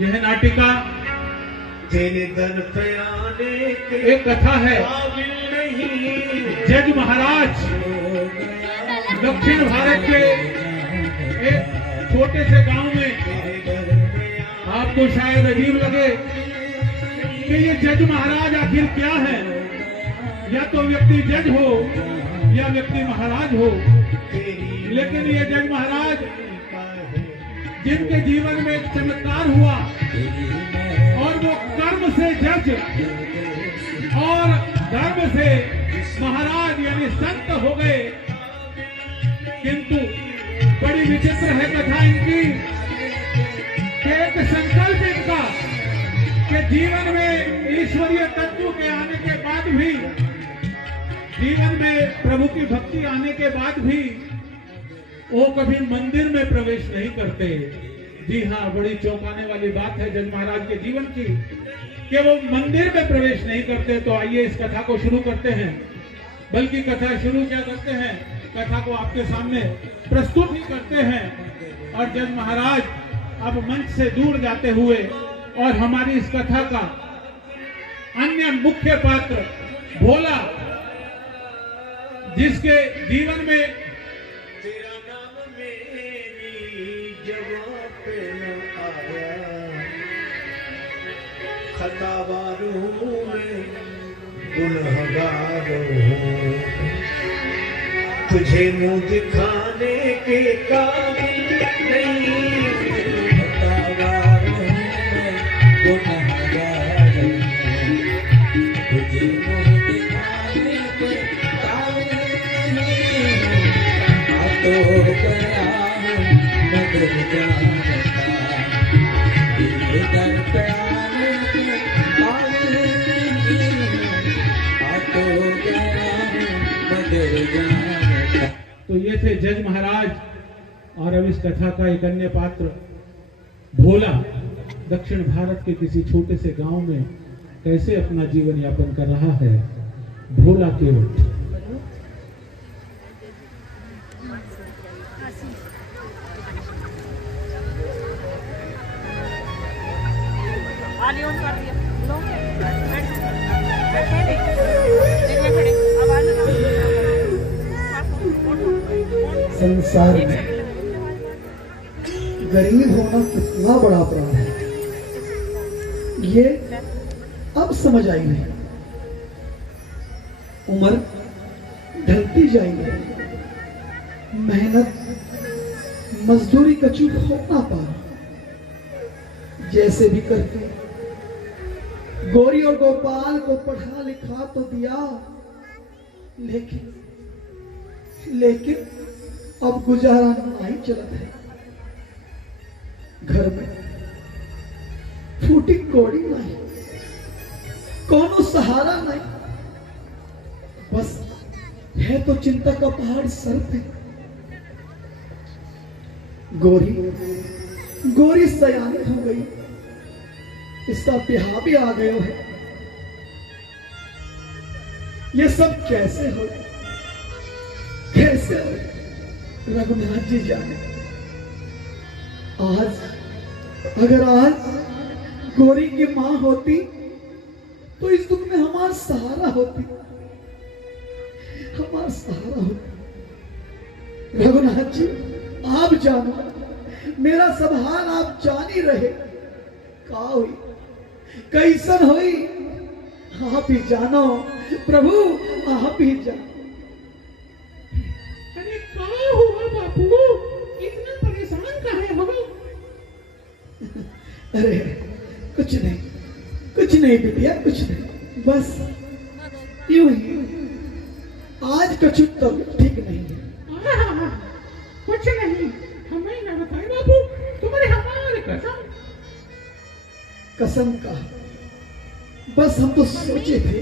यह नाटिका तेरे दर पे आने के एक कथा है। काबिल नहीं जज महाराज दक्षिण भारत के एक छोटे से गांव में, आपको शायद अजीब लगे कि ये जज महाराज आखिर क्या है। या तो व्यक्ति जज हो या व्यक्ति महाराज हो, लेकिन ये जज महाराज जिनके जीवन में एक चमत्कार हुआ और वो कर्म से जज और धर्म से महाराज यानी संत हो गए। किंतु बड़ी विचित्र है कथा इनकी कि एक संकल्प इनका कि जीवन में ईश्वरीय तत्व के आने के बाद भी, जीवन में प्रभु की भक्ति आने के बाद भी वो कभी मंदिर में प्रवेश नहीं करते। जी हाँ, बड़ी चौंकाने वाली बात है जज महाराज के जीवन की कि वो मंदिर में प्रवेश नहीं करते। तो आइए इस कथा को शुरू करते हैं। बल्कि कथा शुरू क्या करते हैं, कथा को आपके सामने प्रस्तुत ही करते हैं। और जज महाराज अब मंच से दूर जाते हुए और हमारी इस कथा का अन्य मुख्य पात्र भोला, जिसके जीवन में तेरा नाम मेरी जगह पे न आया, खतावार हूँ मैं, गुनहगार हूँ, तुझे मुंह दिखाने के काबिल नहीं, खतावार हूँ मैं, गुनहगार हूँ, तुझे मुंह दिखाने के काबिल नहीं, तो गया हूँ मगर जानता, तेरे दर पे आने के काबिल नहीं, तो गया हूँ मगर जानता। तो ये थे जज महाराज। और अब इस कथा का एक अन्य पात्र भोला, दक्षिण भारत के किसी छोटे से गांव में कैसे अपना जीवन यापन कर रहा है। भोला केवट। संसार में गरीब होना कितना बड़ा अपराध है, ये अब समझ आई है। उम्र ढलती जाएगी, मेहनत मजदूरी का चूक हो ना पा, जैसे भी करके गौरी और गोपाल को पढ़ा लिखा तो दिया, लेकिन अब गुजारा नहीं चलता है। घर में फूटी कौड़ी नहीं, कोनो सहारा नहीं, बस है तो चिंता का पहाड़ सर पे। गोरी सयानी हो गई, इसका ब्याह भी आ गया है। ये सब कैसे हो, कैसे हो? रघुनाथ जी जाने। अगर आज गोरी की मां होती तो इस दुख में हमारा सहारा होती, हमारा सहारा होती। रघुनाथ जी आप जानो, मेरा सब हाल आप जान ही रहे। का हुई कैसन हुई आप ही जानो प्रभु, आप ही जानो। अरे क्या हुआ बापू, इतना परेशान काहे हो? अरे कुछ नहीं बिटिया, कुछ नहीं, बस यूं ही आज कछु तो ठीक नहीं है। कुछ नहीं, हमें ना बताए बापू, तुम्हारे हमारे कसम का। बस हम तो सोचे थे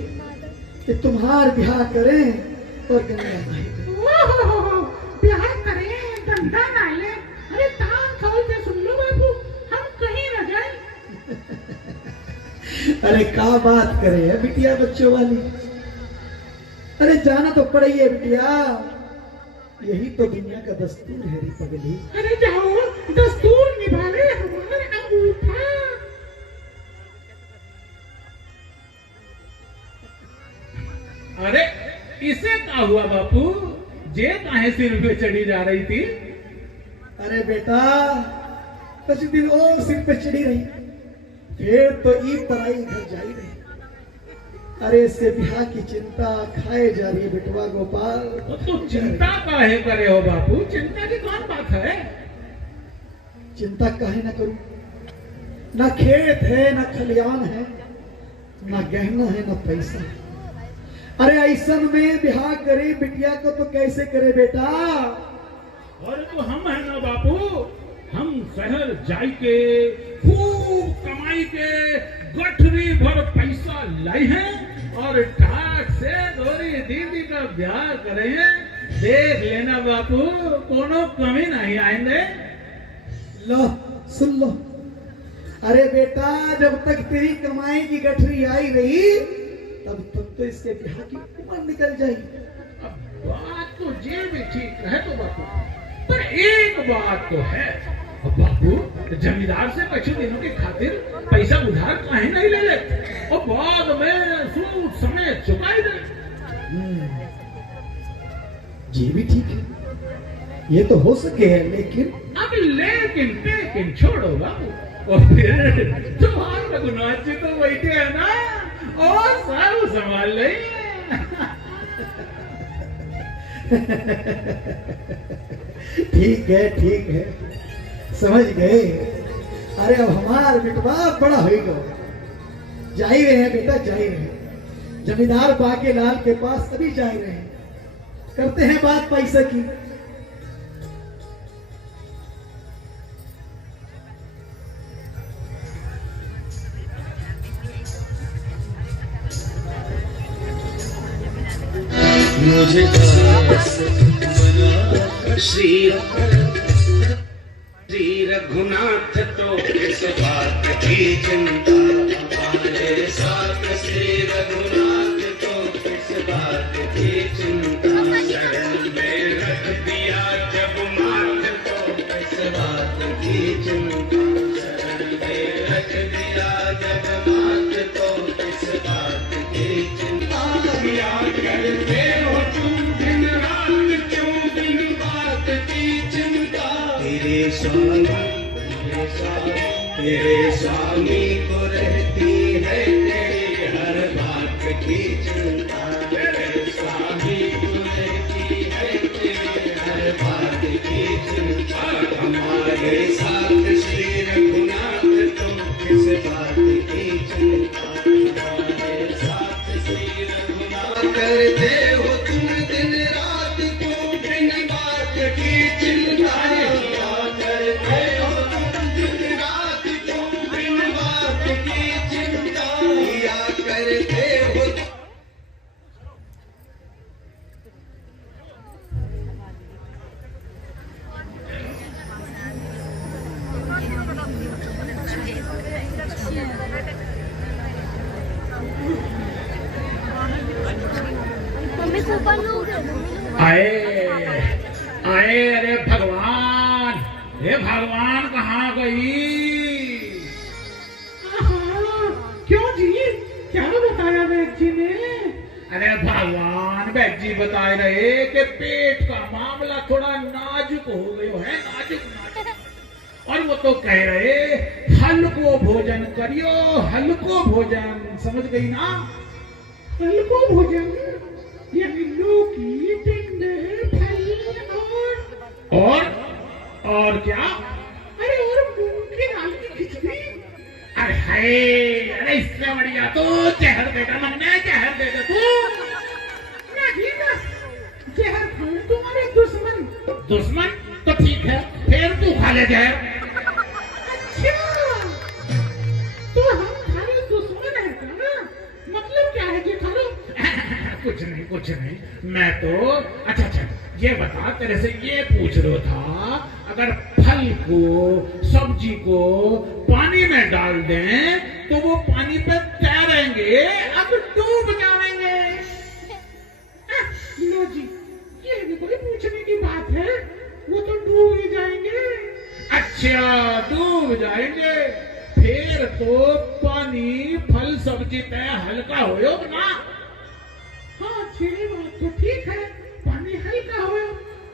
कि तुम्हार ब्याह करें और गंगा नहाए। ब्याह करें, गंगा नहाए। अरे तान खोल के सुन लो बापू, हम कहीं न जाए। अरे क्या बात करे है बिटिया बच्चों वाली। अरे जाना तो पड़ेगी बिटिया, यही तो दुनिया का दस्तूर है रे पगली। अरे जाओ, दस्तूर निभावे हमारे अंगूठा। इसे क्या हुआ बापू? जे काहे सिर पे चढ़ी जा रही थी? अरे बेटा, कुछ दिन और सिर पे चढ़ी रही, फिर तो ईद पराई घर जाई रही। अरे इससे ब्याह की चिंता खाए जा रही है बेटवा गोपाल। तो चिंता काहे करे हो बापू? चिंता की कौन बात है? चिंता काहे ना करूं? ना खेत है, ना खलियान है, ना गहना है, ना पैसा है। अरे ऐसन में ब्याह करे बिटिया को तो कैसे करे बेटा? और तो हम है ना बापू, हम शहर जाई के खूब कमाई के गठरी भर पैसा लाई हैं और ठाक से दोरी दीदी का ब्याह करे हैं। देख लेना बापू, कोनो कमी नहीं आएंगे। लो सुन लो, अरे बेटा जब तक तेरी कमाई की गठरी आई रही तब तक तो इसके ब्याह की उम्र निकल जाएगी। अब बात तो ये भी ठीक है तो बापू, पर एक बात तो है बापू, जमींदार से कुछ दिनों की खातिर पैसा उधार काहे नहीं ले ले और बाद में सूद समय चुकाई दे। ये भी ठीक है, ये तो हो सके है, लेकिन अब लेकिन छोड़ो बाबू, और फिर तुम्हारे रघुनाथ जी तो बैठे है ना और सब संभाल लेंगे। ठीक है, समझ गए। अरे अब हमार बेटवा बड़ा होगा, जा ही रहे हैं बेटा, जा ही रहे हैं। जमींदार बाके लाल के पास अभी जा ही रहे हैं, करते हैं बात पैसे की। मुझे श्री रघुनाथ तो इस बात की चिंता, हमारे साथ श्री रघुनाथ तो इस बात की चिंता। शरण में रख दिया जब माथ तो इस बात की चिंता। शरण में रख दिया जब माथ तो इस बात की चिंता। क्या करते हो तुम दिन रात, क्यों दिन बात की चिंता? तेरे स्वामी को रहती है तेरी हर बात की चिंता। तेरे स्वामी को रहती है तेरी हर बात की चिंता। हमारे साथ श्री रघुनाथ तुम किस बात की चिंता? हमारे साथ श्री रघुनाथ करते हो तुम दिन रात, क्यों बिन बात की चिंता? करते हो तुम दिन रात, क्यों बिन बात की चिंता? या करते हो मम्मी कूपन लो। आए आए, अरे भगवान, हे भगवान कहाँ गई? क्यों जी, क्या बताया वैद्य जी ने? अरे भगवान, वैद्य जी बता रहे कि पेट का मामला थोड़ा नाजुक हो गयो है, नाजुक। और वो तो कह रहे हल्को भोजन करियो, हल्को भोजन, समझ गई ना? हल्को भोजन यानी लौकी, टिंडे, फल और क्या? अरे और मूंग की दाल की खिचड़ी। अरे हाय, अरे इससे बढ़िया तो जहर देगा, मन में जहर देगा तू। नहीं ना, जहर खाऊं तुम्हारे दुश्मन। दुश्मन तो ठीक है, फिर तू खा ले जहर। अच्छा, तो हम तुम्हारे दुश्मन है क्या? मतलब क्या है कि खा लो? कुछ नहीं, मैं तो अच्छा ये बता, तेरे से ये पूछ रहा था, अगर फल को, सब्जी को पानी में डाल दें तो वो पानी पे तैरेंगे, अब डूब जाएंगे। लो जी, ये भी कोई पूछने की बात है? वो तो डूब ही जाएंगे। अच्छा, डूब जाएंगे, फिर तो पानी फल सब्जी पे हल्का हो ना? हाँ तेरी बात तो ठीक है, पानी हल्का हुआ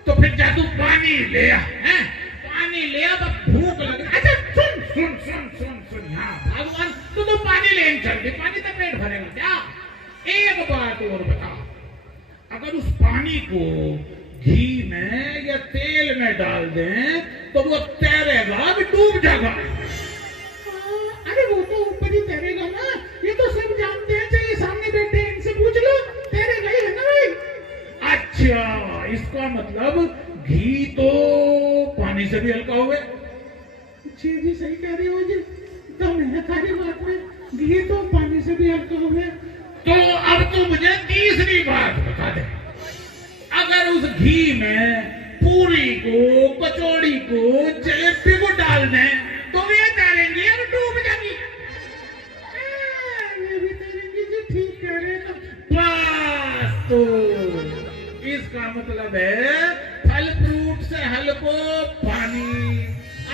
तो फिर जा तू पानी ले आ, हैं? पानी ले आ, बस भूख लग रही। अच्छा सुन सुन सुन सुन सुन, हाँ भगवान तो पानी लेने चल दे, पानी तो पेट भरेगा क्या? एक बात और बता, अगर उस पानी को घी में या तेल में डाल दें तो वो तैरेगा भी डूब जाएगा। अरे वो तो ऊपर ही तैरेगा ना, ये तो सब जानते हैं, चाहिए सामने बैठे हैं इनसे पूछ लो, तैरेगा ही है ना भाई। अच्छा इसका मतलब घी तो पानी से भी हल्का हुए। जी भी सही कह रही हो जी, तो मैंने सारी बात में घी तो पानी से भी हल्का हुए। तो अब तू मुझे तीसरी बात बता दे, अगर उस घी में पूरी को, कचौड़ी को, जलेबी को डाल दें तो ये तैरेंगी और डूब जाएगी। ये भी तैरेंगी जी, ठीक कह रहे हैं। बस तो इसका मतलब है फल फ्रूट से हल्को पानी,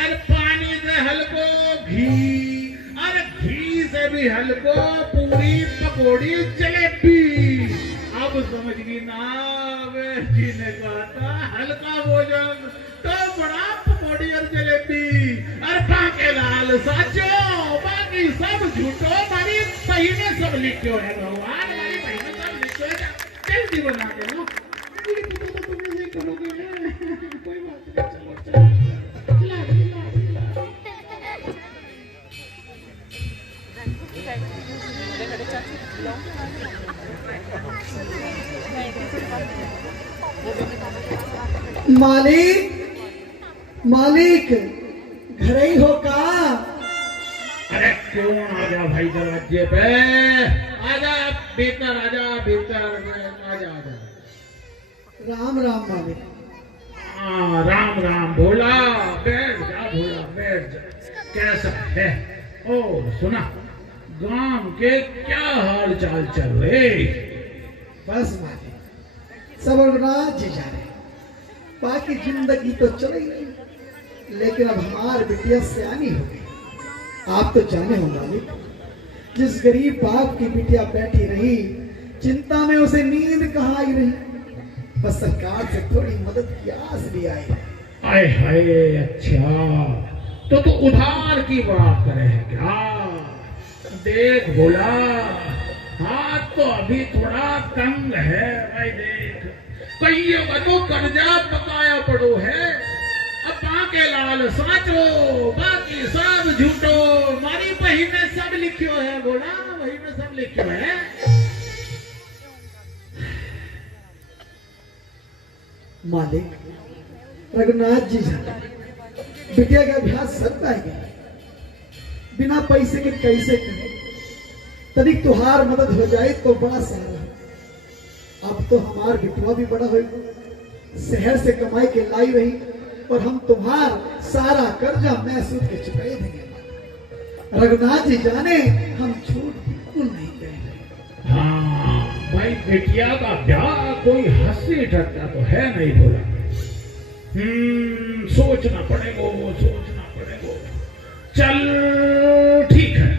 और पानी से हल्को घी, और घी से भी हल्को पूरी, पकौड़ी, जलेबी। अब समझ गई ना, जी ने कहा था हल्का भोजन तो बड़ा पकौड़ी और जलेबी, और बाके लाल साचो, बाकी सब झूठो। हमारी बहने सब लिखो है भगवान, हमारी बहने सब लिखो है, जल्दी बना के लो। तुम नहीं करोगे, कोई बात नहीं, चलो चलो खिला खिला खिला। मालिक, मालिक घर ही हो का? अरे कौन आ गया भाई दरवाजे पे? आजा भीतर, आजा भीतर, आजा आजा। राम राम मालिक। हाँ राम राम भोला, बैठ जा भोला, बैठ जा। कैसा है? ओ सुना, गांव के क्या हाल चाल चल रहे? बस मालिक सब रघुनाथ जी जा रहे, बाकी जिंदगी तो चल ही रही, लेकिन अब हमारी बिटिया सियानी हो गई। आप तो जाने हो मालिक, जिस गरीब बाप की बिटिया बैठी रही, चिंता में उसे नींद कहाँ आई रही। बस सरकार से थोड़ी मदद की आस भी आई है। आए हाय, अच्छा तो तू उधार की बात करे है क्या? देख भोला, हाथ तो अभी थोड़ा तंग है भाई, देख कईयों का तो कर्जा बकाया पड़ो है। अब बाके लाल साचो, बाकी सब झूठो, मारी बही में सब लिखियो है भोला, वही में सब लिखियो है। मालिक रघुनाथ जी जाने, बिटिया का अभ्यास सर पाए गया, बिना पैसे के कैसे करे, तनिक तुहार मदद हो जाए तो बड़ा सहारा। अब तो हमार बिटवा भी बड़ा हो, शहर से कमाई के लाई रही, और हम तुम्हार सारा कर्जा महसूस के चुकाए देंगे। रघुनाथ जी जाने, हम झूठ बिल्कुल नहीं कह रहे। हाँ भाई, बेटिया का ब्याह कोई हंसी ठट्टा तो है नहीं भोला। सोचना पड़ेगा, सोचना पड़ेगा। चल ठीक है,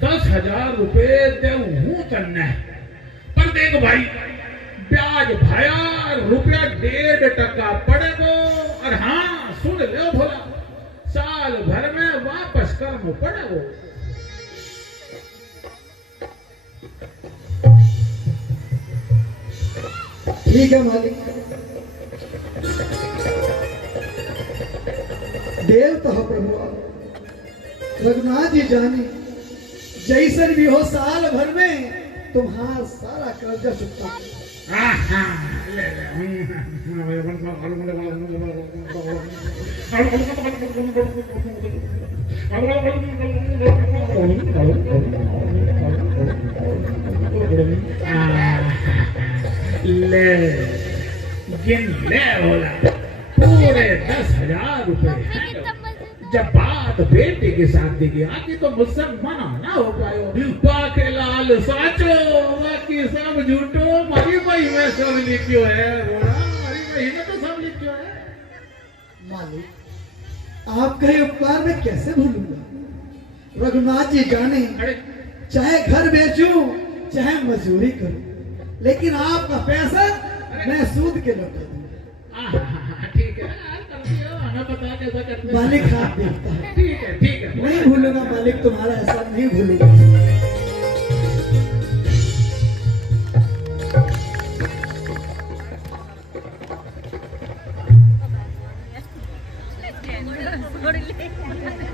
10,000 रुपए देऊ तन्ने, पर देख भाई ब्याज भाया रुपया 1.5% पड़ेगो। और हाँ सुन ले भोला, साल भर में वापस करना पड़ेगो। ठीक है मालिक, देव तो हो प्रभु। रघुनाथ जी जाने, जैसन भी हो साल भर में तुम्हारा सारा कर्जा चुकता। ले गिन ले भोला, पूरे 10,000 रुपए। जब बात बेटे की शादी की आती तो मुझसे मना ना हो पायो। बाके लाल साचो, बाकी सब झूठो, मारी भाई में सब लिखियो है बोला, मारी भाई में तो सब लिखियो है। मालिक आपका ये उपकार मैं कैसे भूलूंगा। रघुनाथ जी जाने, चाहे घर बेचूं, चाहे मजदूरी करूं, लेकिन आपका पैसा मैं सूद के लौटा दूंगा। ठीक है, कर दियो, हमें पता कैसा करते हैं। मालिक हाथ देखता है। ठीक है नहीं भूलूंगा मालिक, तुम्हारा ऐसा नहीं भूलूंगा।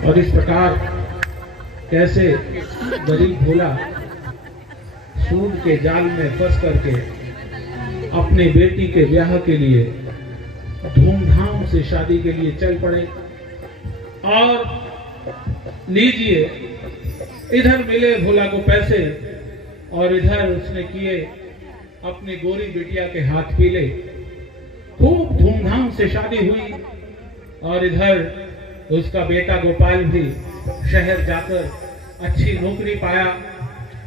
और इस प्रकार कैसे गरीब भोला सूद के जाल में फंस करके अपने बेटी के ब्याह के लिए धूमधाम से शादी के लिए चल पड़े। और लीजिए, इधर मिले भोला को पैसे और इधर उसने किए अपनी गोरी बिटिया के हाथ पीले। खूब धूमधाम से शादी हुई और इधर उसका बेटा गोपाल भी शहर जाकर अच्छी नौकरी पाया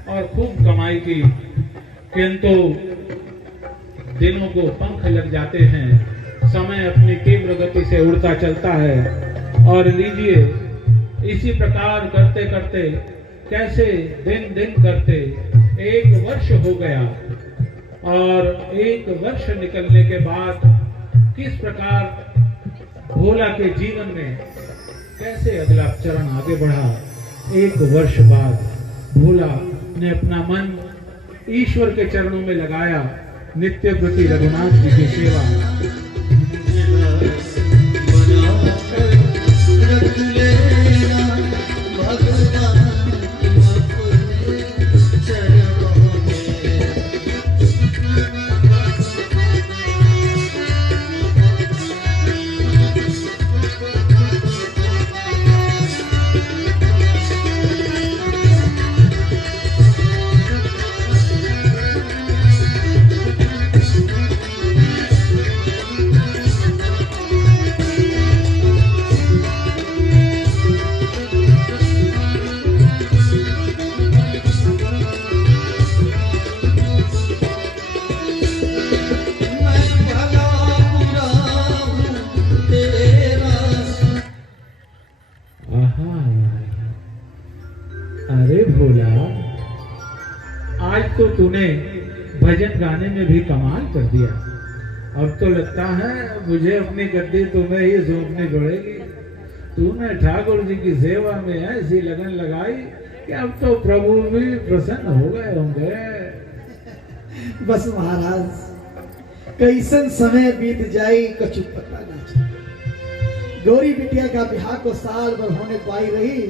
और खूब कमाई की। किंतु दिनों को पंख लग जाते हैं, समय अपनी तीव्र गति से उड़ता चलता है। और लीजिए, इसी प्रकार करते करते कैसे दिन दिन करते 1 वर्ष हो गया। और 1 वर्ष निकलने के बाद किस प्रकार भोला के जीवन में कैसे अगला चरण आगे बढ़ा। 1 वर्ष बाद भोला ने अपना मन ईश्वर के चरणों में लगाया, नित्य प्रति रघुनाथ जी की सेवा। अरे भोला, आज तो तूने भजन गाने में भी कमाल कर दिया। अब तो लगता है मुझे अपनी गद्दी तुम्हें ही सौंपनी पड़ेगी। तूने ठाकुर जी की सेवा में ऐसी लगन लगाई कि अब तो प्रभु भी प्रसन्न हो गए होंगे। बस महाराज, कैसन समय बीत जाई कछु पता ना चले। गौरी बिटिया का ब्याह को साल भर होने पाई रही,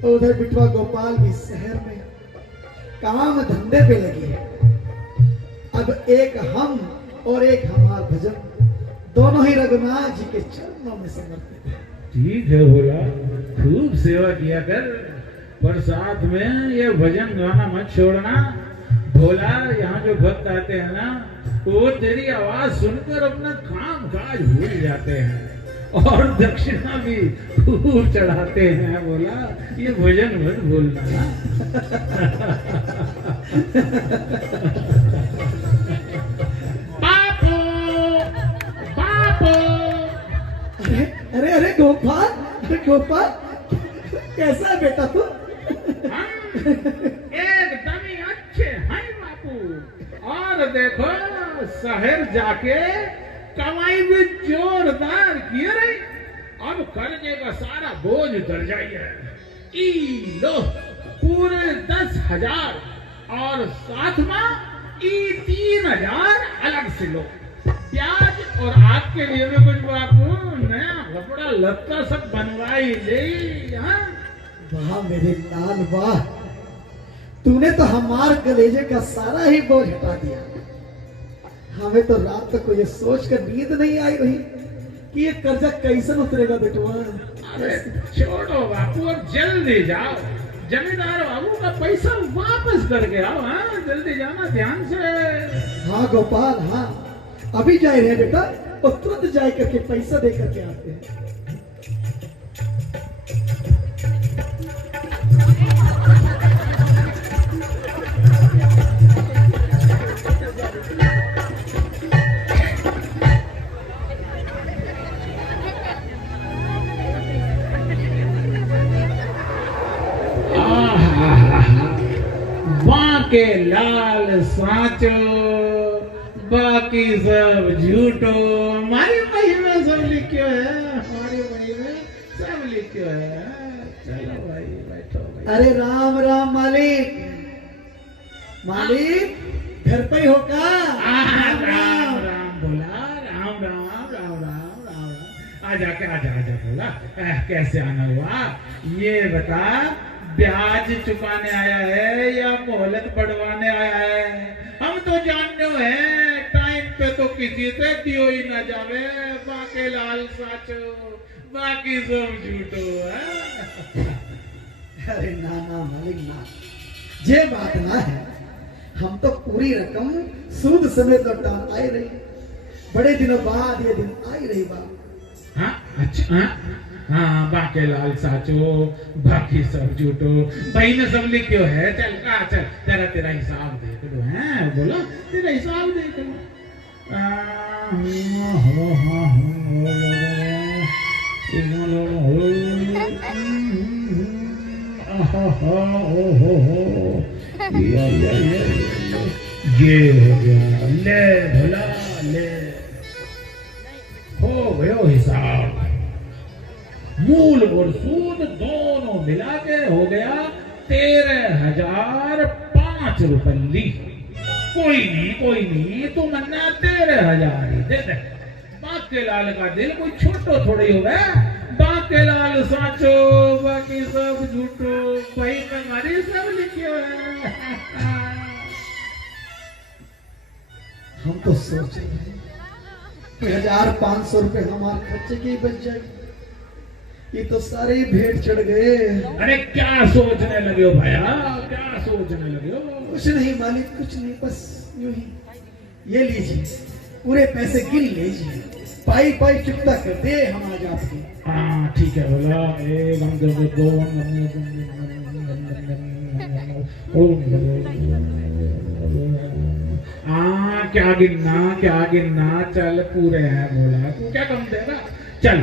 तो उधर बिटवा गोपाल भी शहर में काम धंधे पे लगी है। अब एक हम और एक हमार भजन, दोनों ही रघुनाथ जी के चरणों में समर्पित है। ठीक है भोला, खूब सेवा किया कर, पर साथ में ये भजन गाना मत छोड़ना। भोला, यहाँ जो भक्त आते हैं ना, वो तेरी आवाज सुनकर अपना काम काज भूल जाते हैं और दक्षिणा भी खूब चढ़ाते हैं। बोला, ये भजन मत भूलना ना। बापू, बापू। अरे अरे गोपाल, गोपाल कैसा है बेटा तू? एकदम ही अच्छे हैं बापू। और देखो, शहर जाके कमाई भी जोरदार किए रही। अब कर्जे का सारा बोझ उतर जाइए। ई लो पूरे 10,000 और साथ में ई 3,000 अलग से लो। ब्याज और आपके लिए भी कुछ बापू नया कपड़ा लत्ता सब बनवाई ले। वाह मेरे लाल वाह, तूने तो हमार कलेजे का सारा ही बोझ हटा दिया। हमें तो रात तक को ये सोच कर नींद नहीं आई रही कि ये कर्जा कैसे उतरेगा बेटुआ। अरे छोड़ो बापू, अब जल्दी जाओ, जमींदार बाबू का पैसा वापस करके आओ। हाँ, जल्दी जाना, ध्यान से। हाँ गोपाल, हाँ अभी जाए रहे बेटा, और तुरंत जाए करके पैसा दे करके आते हैं। बाके लाल साचो बाकी सब झूठो। हमारी वही में सब लिखो है, हमारी वही में सब लिखो है। चलो भाई बैठो भाई। अरे राम राम मालिक, मालिक घर पे ही हो का? राम राम बोला, राम राम राम राम राम राम। आजा के आजा आजा बोला। कैसे आना हुआ ये बता, ब्याज चुकाने आया है या मोहलत बढ़वाने आया है? हम तो जानते हैं टाइम पे तो किसी से दियो ही ना जावे, बाके लाल साचो बाकी सब झूठो है। अरे ना ना मालिक ना, ये बात ना है। हम तो पूरी रकम सूद समेत लौटान आई रही, बड़े दिनों बाद ये दिन आई रही बात। हाँ अच्छा हाँ बाके लाल साचो बाकी सब झूठो भाई ने सब लिखो है। चल का चल तेरा तेरा हिसाब देख लो है, बोला तेरा हिसाब देख लो। ये हो गया, ले भला ले हो गयो हिसाब। मूल और सूद दोनों मिला के हो गया 13,005 रुपये। कोई नहीं तू मन्ना 13,000 ही दे दे। बाके लाल का दिल कोई छोटो थोड़ी हो गया। बाके लाल साचो बाकी सब झूठो भाई हमारी सब लिखियो है। हम तो सोच रहे हैं कि 1,500 रुपए हमारे खर्चे के ही बच जाएंगे, ये तो सारे ही भेंट चढ़ गए। अरे क्या सोचने लगे हो भैया, क्या सोचने लगे हो? कुछ नहीं मालिक कुछ नहीं, बस यूं ही। ये लीजिए पूरे पैसे गिन लीजिए, पाई पाई चुकता कर दे हम आज आपकी। हाँ ठीक है बोला। एक हम दो क्या गिनना चल पूरे हैं बोला। तू क्या कम देगा? चल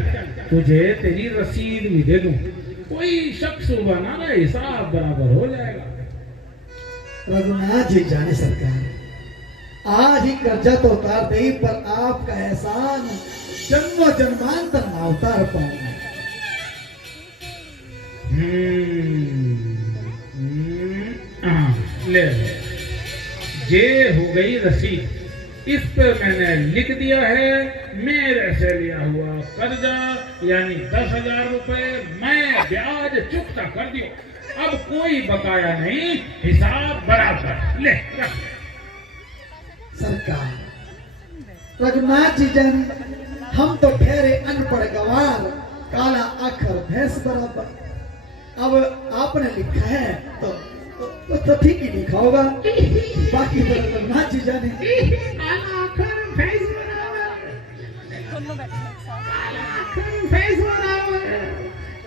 तुझे तेरी रसीद भी दे दूं, कोई शख्स बना ना हिसाब बराबर हो जाएगा। रघुनाथ जी जाने सरकार, आज ही कर्जा तो उतार दे, पर आपका एहसान जन्मों जन्मांतर ना उतार पाऊंगा। ले ये हो गई रसीद, इस पे मैंने लिख दिया है मेरे से लिया हुआ कर्जा यानी 10,000 रुपए मैं ब्याज चुकता कर दियो। अब कोई बकाया नहीं, हिसाब बराबर। ले रख। सरकार, रघुनाथ जी जाने हम तो ठहरे अनपढ़ गवार, काला आखर भैंस बराबर। अब आपने लिखा है तो ठीक ही लिखा होगा, बाकी तो रघुनाथ जी जाने। काला आखर भैंस बराबर, काला आखर भैंस बराबर।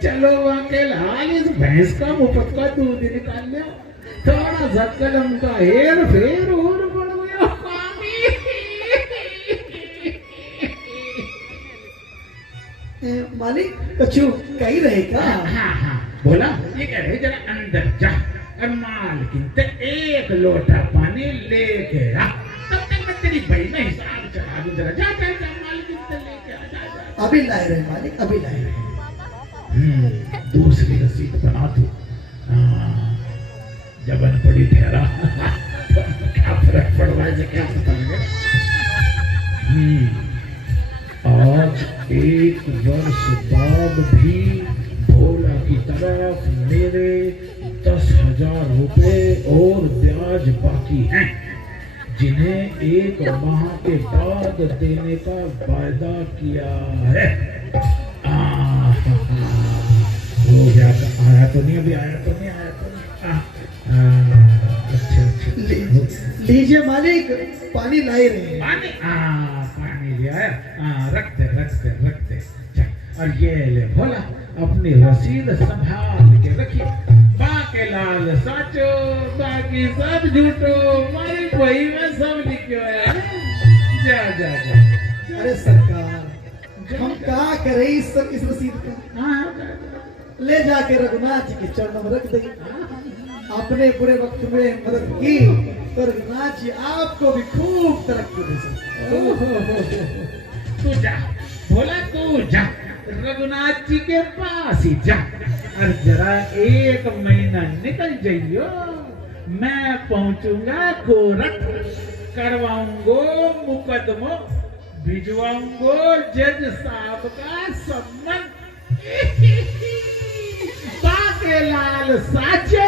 चलो वाके लाल इस भैंस का मुफ्त का दूध निकाल लिया, थोड़ा सा कलम का हेर फेर और बढ़ गया। मालिक कछु कही रहेगा? हाँ बोला ये कह रहे जरा अंदर जा और मालकिन ते 1 लोटा पानी लेके आ, तब तक मैं तेरी भाई में हिसाब चढ़ा दूं। जरा जा मालकिन से लेके आ जा। अभी लाए रहे मालिक, अभी लाए रहे। दूसरी रसीद बना दो। जबन पड़ी ठहरा क्या फर्क पड़ रहा है क्या पता लगे। आज 1 वर्ष बाद भी भोला की तरफ मेरे 10,000 रुपए और ब्याज बाकी हैं, जिन्हें 1 माह के बाद देने का वायदा किया है। हो गया तो आया तो नहीं, अभी आया तो नहीं, आया तो नहीं। अच्छा लीजिए मालिक, पानी लाई रहे हैं। पानी पानी लिया। रख दे। चल और ये ले भोला अपनी रसीद संभाल के रखिए। बाके लाल साचो बाकी सब झूठो मारी वही में सब लिखो है। जा। अरे सरकार, हम क्या करें इस रसीद का? ले जाके रघुनाथ जी के चरणों में रख देंगे। आप अपने बुरे वक्त में मदद की तो रघुनाथ जी आपको भी खूब तरक्की दे सकते। तू जा, बोला तू जा, रघुनाथ जी के पास ही जा और जरा 1 महीना निकल जाइयो, मैं पहुंचूंगा कोरट, करवाऊंगो मुकदमो, भिजवाऊंगो जज साहब का सम्मन। बाके लाल साचो